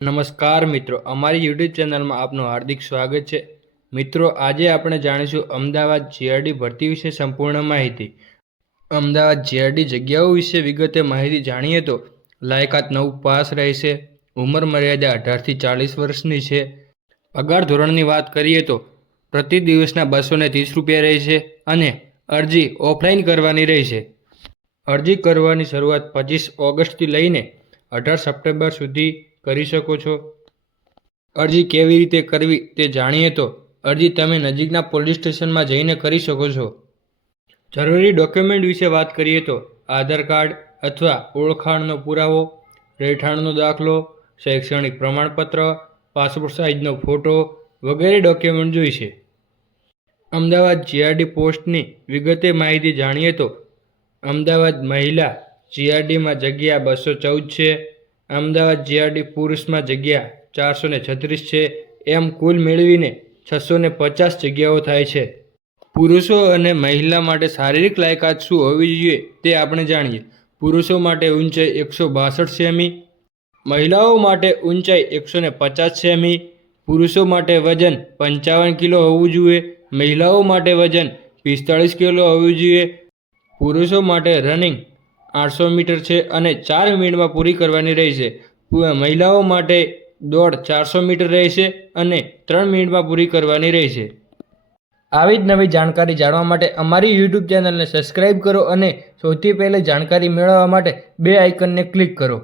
નમસ્કાર મિત્રો, અમારી યુટ્યુબ ચેનલમાં આપનું હાર્દિક સ્વાગત છે. મિત્રો, આજે આપણે જાણીશું અમદાવાદ જીઆરડી ભરતી વિશે સંપૂર્ણ માહિતી. અમદાવાદ જીઆરડી જગ્યાઓ વિશે વિગતે માહિતી જાણીએ તો લાયકાત 9 પાસ રહેશે. ઉંમર મર્યાદા 18 થી 40 વર્ષની છે. પગાર ધોરણની વાત કરીએ તો પ્રતિ દિવસના 230 રૂપિયા રહેશે અને અરજી ઓફલાઈન કરવાની રહેશે. અરજી કરવાની શરૂઆત 25 ઓગસ્ટથી લઈને 18 સપ્ટેમ્બર સુધી કરી શકો છો. અરજી કેવી રીતે કરવી તે જાણીએ તો અરજી તમે નજીકના પોલીસ સ્ટેશનમાં જઈને કરી શકો છો. જરૂરી ડોક્યુમેન્ટ વિશે વાત કરીએ તો આધાર કાર્ડ અથવા ઓળખાણનો પુરાવો, રહેઠાણનો દાખલો, શૈક્ષણિક પ્રમાણપત્ર, પાસપોર્ટ સાઇઝનો ફોટો વગેરે ડોક્યુમેન્ટ જોઈશે. અમદાવાદ જીઆરડી પોસ્ટની વિગતે માહિતી જાણીએ તો અમદાવાદ મહિલા જીઆરડીમાં જગ્યા 214 છે. અમદાવાદ જીઆરડી પુરુષમાં જગ્યા 436 છે. એમ કુલ મેળવીને 650 જગ્યાઓ થાય છે. પુરુષો અને મહિલા માટે શારીરિક લાયકાત શું હોવી જોઈએ તે આપણે જાણીએ. પુરુષો માટે ઊંચાઈ 162 સેમી, મહિલાઓ માટે ઊંચાઈ 150 સેમી. પુરુષો માટે વજન 55 કિલો હોવું જોઈએ, મહિલાઓ માટે વજન 45 કિલો હોવું જોઈએ. પુરુષો માટે રનિંગ 800 મીટર છે અને 4 મિનિટમાં પૂરી કરવાની રહેશે. મહિલાઓ માટે દોડ 400 મીટર રહેશે અને 3 મિનિટમાં પૂરી કરવાની રહેશે. આવી જ નવી જાણકારી જાણવા માટે અમારી યુટ્યુબ ચેનલને સબસ્ક્રાઇબ કરો અને સૌથી પહેલા જાણકારી મેળવવા માટે બે આઇકનને ક્લિક કરો.